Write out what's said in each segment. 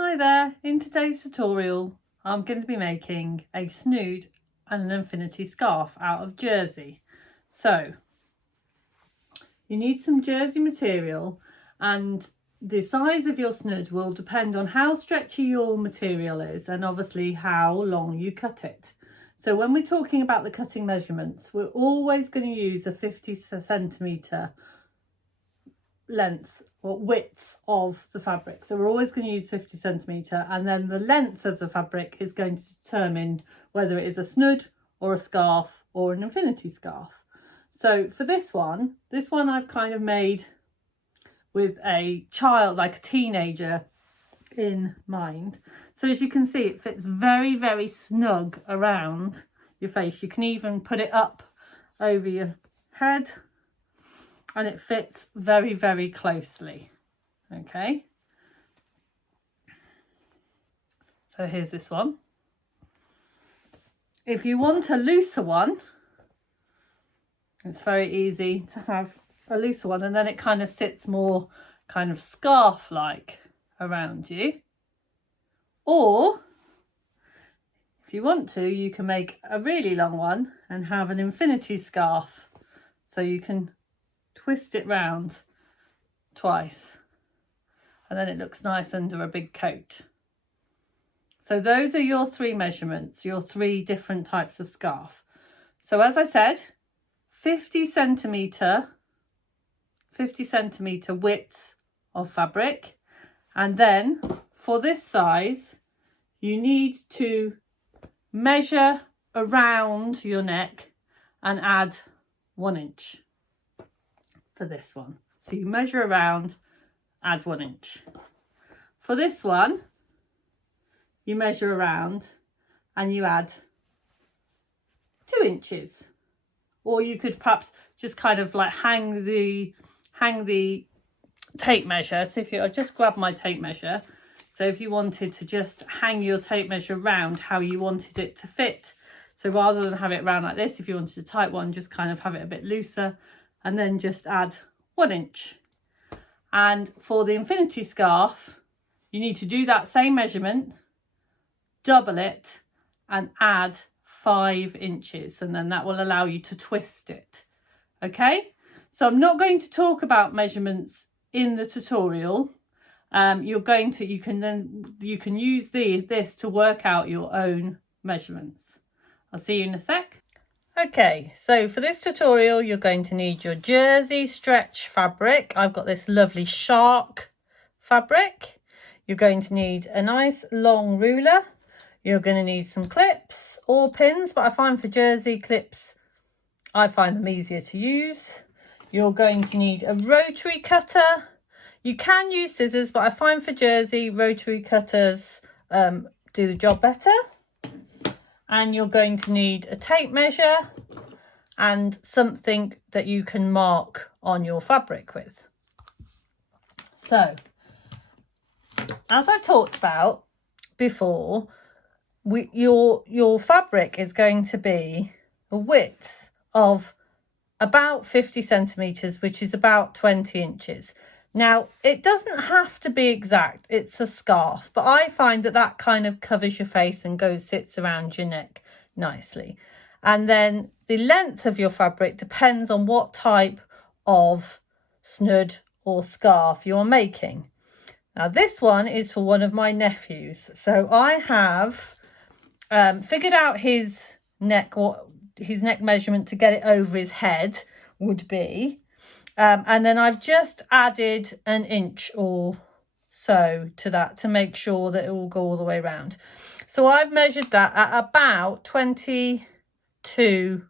Hi there, in today's tutorial I'm going to be making a snood and an infinity scarf out of jersey. So you need some jersey material, and the size of your snood will depend on how stretchy your material is and obviously how long you cut it. So when we're talking about the cutting measurements, we're always going to use a 50 centimetre length or width of the fabric. So we're always going to use 50 centimetre, and then the length of the fabric is going to determine whether it is a snood or a scarf or an infinity scarf. So for this one I've kind of made with a child, like a teenager, in mind. So as you can see, it fits very, very snug around your face. You can even put it up over your head and it fits very, very closely. Okay, so here's this one. If you want a looser one, it's very easy to have a looser one, and then it kind of sits more kind of scarf like around you. Or if you want to, you can make a really long one and have an infinity scarf, so you can twist it round twice and then it looks nice under a big coat. So those are your three measurements, your three different types of scarf. So as I said, 50 centimetre width of fabric, and then for this size you need to measure around your neck and add 1 inch for this one. So you measure around, add 1 inch. For this one you measure around and you add 2 inches. Or you could perhaps just kind of like hang the tape measure. So if you, I'll just grab my tape measure. So if you wanted to just hang your tape measure around how you wanted it to fit. So rather than have it round like this, if you wanted a tight one, just kind of have it a bit looser and then just add 1 inch. And for the infinity scarf, you need to do that same measurement, double it and add 5 inches, and then that will allow you to twist it. Okay, so I'm not going to talk about measurements in the tutorial. You can use this to work out your own measurements. I'll see you in a sec. Okay, so for this tutorial you're going to need your jersey stretch fabric. I've got this lovely shark fabric. You're going to need a nice long ruler. You're going to need some clips or pins, but I find for jersey clips, I find them easier to use. You're going to need a rotary cutter. You can use scissors, but I find for jersey, rotary cutters do the job better. And you're going to need a tape measure and something that you can mark on your fabric with. So, as I talked about before, your fabric is going to be a width of about 50 centimetres, which is about 20 inches. Now, it doesn't have to be exact, it's a scarf, but I find that kind of covers your face and sits around your neck nicely. And then the length of your fabric depends on what type of snood or scarf you're making. Now, this one is for one of my nephews. So I have figured out his neck, what his neck measurement to get it over his head would be. And then I've just added 1 inch or so to that to make sure that it will go all the way around. So I've measured that at about 22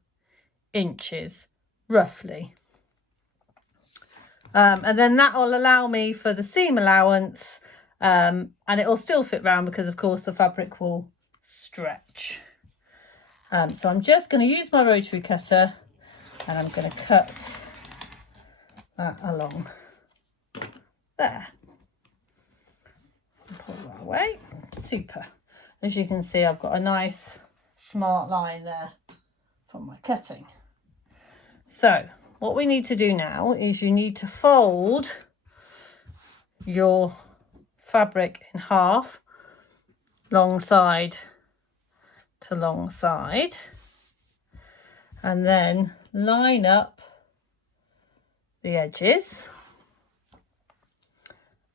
inches, roughly. And then that will allow me for the seam allowance, and it will still fit round because of course the fabric will stretch. So I'm just going to use my rotary cutter and I'm going to cut that along there. Pull that away. Super. As you can see, I've got a nice smart line there from my cutting. So what we need to do now is you need to fold your fabric in half, long side to long side, and then line up the edges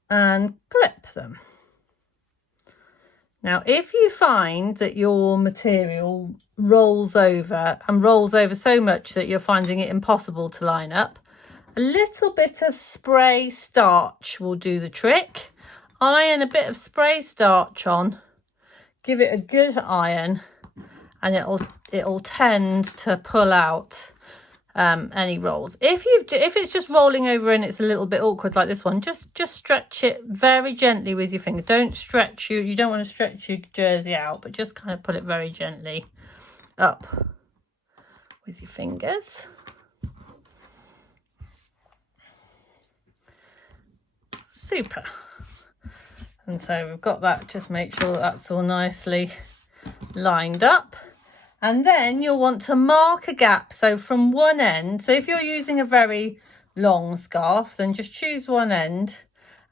and clip them. Now, if you find that your material rolls over so much that you're finding it impossible to line up, a little bit of spray starch will do the trick. Iron a bit of spray starch on, give it a good iron, and it'll tend to pull out any rolls. If it's just rolling over and it's a little bit awkward like this one, just stretch it very gently with your finger. Don't stretch you don't want to stretch your jersey out, but just kind of put it very gently up with your fingers. Super. And so we've got that. Just make sure that that's all nicely lined up. And then you'll want to mark a gap. So from one end, so if you're using a very long scarf, then just choose one end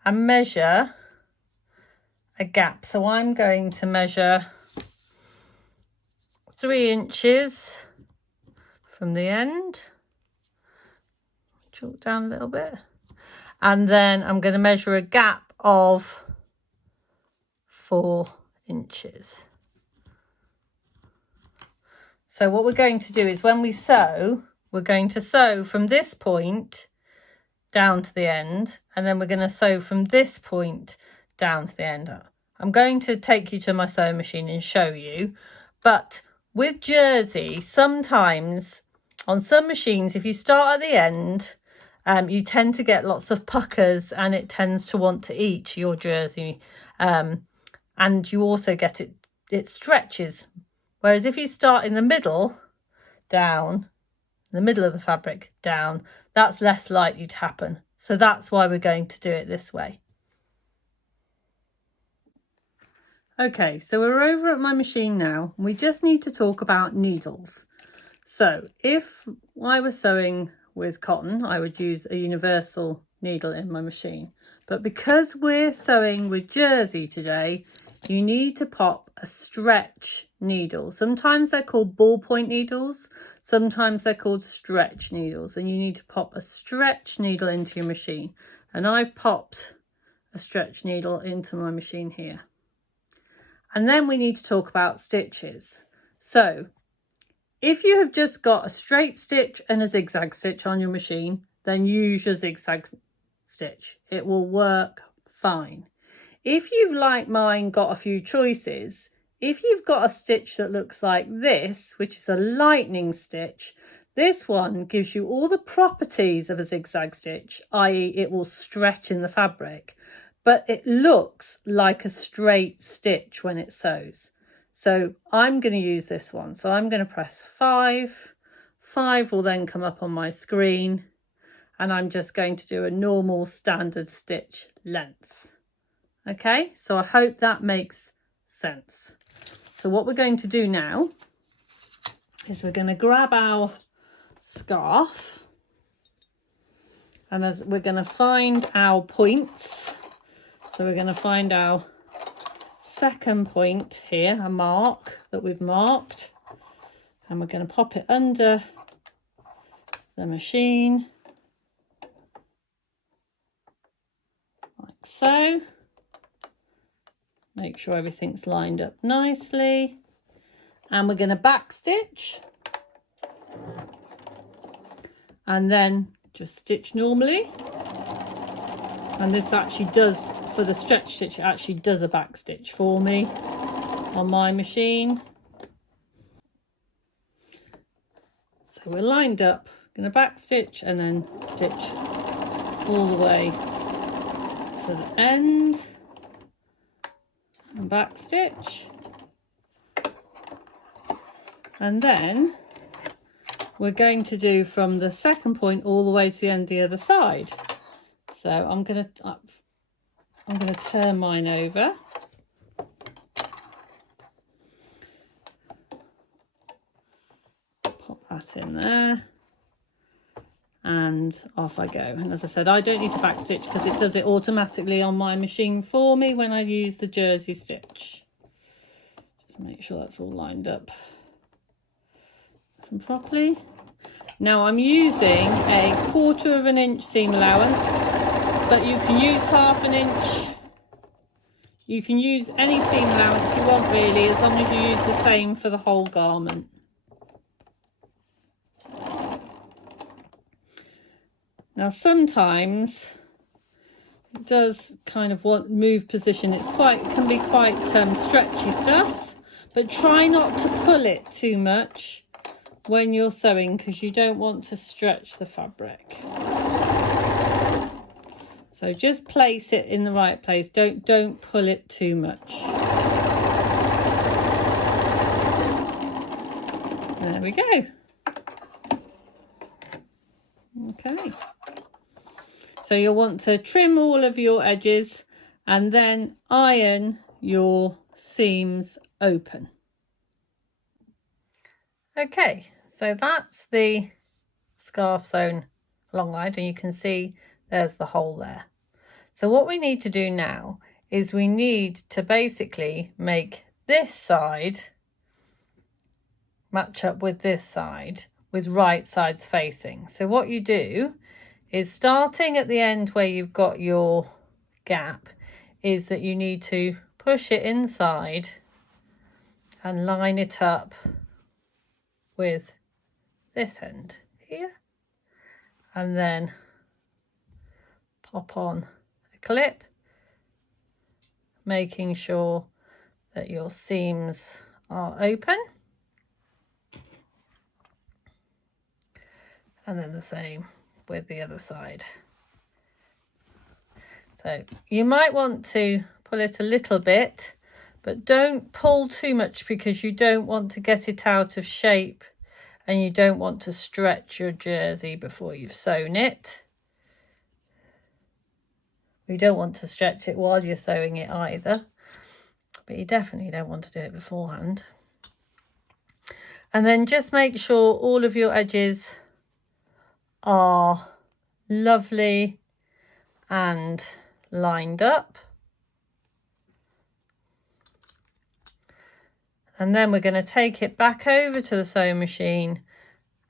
and measure a gap. So I'm going to measure 3 inches from the end. Chalk down a little bit. And then I'm going to measure a gap of 4 inches. So what we're going to do is when we sew, we're going to sew from this point down to the end, and then we're going to sew from this point down to the end. I'm going to take you to my sewing machine and show you, but with jersey, sometimes on some machines, if you start at the end, you tend to get lots of puckers and it tends to want to eat your jersey. And you also get it stretches. Whereas if you start in the middle, down, in the middle of the fabric, down, that's less likely to happen. So that's why we're going to do it this way. Okay, so we're over at my machine now. We just need to talk about needles. So if I was sewing with cotton, I would use a universal needle in my machine. But because we're sewing with jersey today, you need to pop a stretch needle. Sometimes they're called ballpoint needles, sometimes they're called stretch needles, and you need to pop a stretch needle into your machine. And I've popped a stretch needle into my machine here. And then we need to talk about stitches. So if you have just got a straight stitch and a zigzag stitch on your machine, then use your zigzag stitch. It will work fine. If you've, like mine, got a few choices, if you've got a stitch that looks like this, which is a lightning stitch, this one gives you all the properties of a zigzag stitch, i.e. it will stretch in the fabric, but it looks like a straight stitch when it sews. So I'm going to use this one. So I'm going to press 5. 5 will then come up on my screen, and I'm just going to do a normal standard stitch length. Okay, so I hope that makes sense. So what we're going to do now is we're going to grab our scarf, and as we're going to find our points. So we're going to find our second point here, a mark that we've marked, and we're going to pop it under the machine like so. Make sure everything's lined up nicely, and we're going to back stitch and then just stitch normally. And this actually does, for the stretch stitch, it actually does a back stitch for me on my machine. So we're lined up, going to back stitch and then stitch all the way to the end. And back stitch, and then we're going to do from the second point all the way to the end the other side. So I'm going to turn mine over, pop that in there, and off I go. And as I said, I don't need to backstitch because it does it automatically on my machine for me when I use the jersey stitch. Just make sure that's all lined up nice and properly. Now I'm using a 1/4 of an inch seam allowance, but you can use 1/2 inch. You can use any seam allowance you want really, as long as you use the same for the whole garment. Now sometimes it does kind of move position. It can be quite stretchy stuff, but try not to pull it too much when you're sewing because you don't want to stretch the fabric. So just place it in the right place. Don't pull it too much. There we go. Okay. So you'll want to trim all of your edges and then iron your seams open. Okay, so that's the scarf sewn along line, and you can see there's the hole there. So what we need to do now is we need to basically make this side match up with this side with right sides facing. So what you do is, starting at the end where you've got your gap, is that you need to push it inside and line it up with this end here, and then pop on a clip, making sure that your seams are open, and then the same with the other side. So you might want to pull it a little bit, but don't pull too much because you don't want to get it out of shape and you don't want to stretch your jersey before you've sewn it. You don't want to stretch it while you're sewing it either, but you definitely don't want to do it beforehand. And then just make sure all of your edges are lovely and lined up. And then we're going to take it back over to the sewing machine,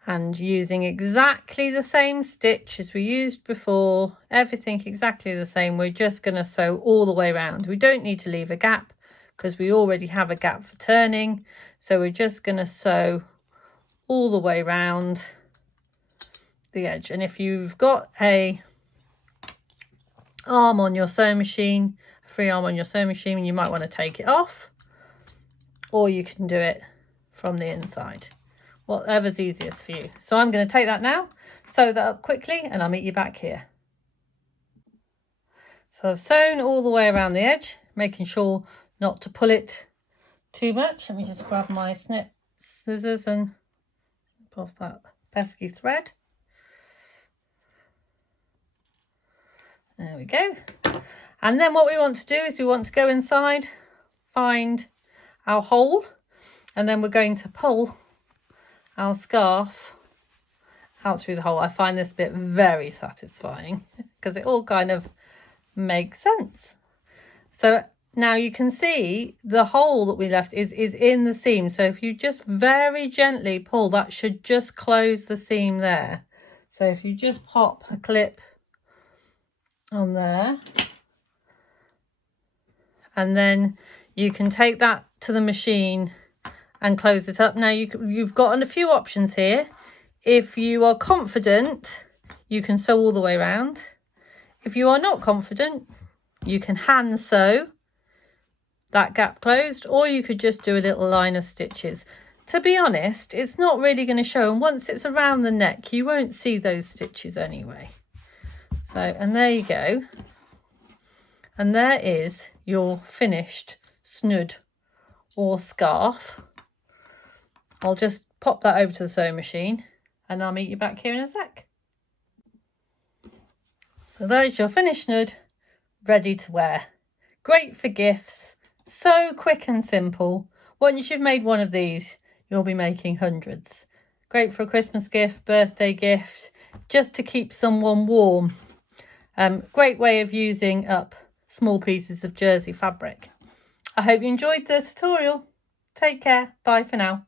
and using exactly the same stitch as we used before, everything exactly the same, we're just going to sew all the way around. We don't need to leave a gap because we already have a gap for turning. So we're just going to sew all the way around the edge. And if you've got a arm on your sewing machine, a free arm on your sewing machine, you might want to take it off, or you can do it from the inside, whatever's easiest for you. So I'm going to take that now, sew that up quickly, and I'll meet you back here. So I've sewn all the way around the edge, making sure not to pull it too much. Let me just grab my snip scissors and snip off that pesky thread. There we go. And then what we want to do is we want to go inside, find our hole, and then we're going to pull our scarf out through the hole. I find this bit very satisfying because it all kind of makes sense. So now you can see the hole that we left is in the seam. So if you just very gently pull, that should just close the seam there. So if you just pop a clip on there, and then you can take that to the machine and close it up. Now you've got a few options here. If you are confident, you can sew all the way around. If you are not confident, you can hand sew that gap closed, or you could just do a little line of stitches. To be honest, it's not really going to show, and once it's around the neck you won't see those stitches anyway. So, and there you go, and there is your finished snood or scarf. I'll just pop that over to the sewing machine and I'll meet you back here in a sec. So there's your finished snood, ready to wear. Great for gifts, so quick and simple. Once you've made one of these, you'll be making hundreds. Great for a Christmas gift, birthday gift, just to keep someone warm. Great way of using up small pieces of jersey fabric. I hope you enjoyed the tutorial. Take care. Bye for now.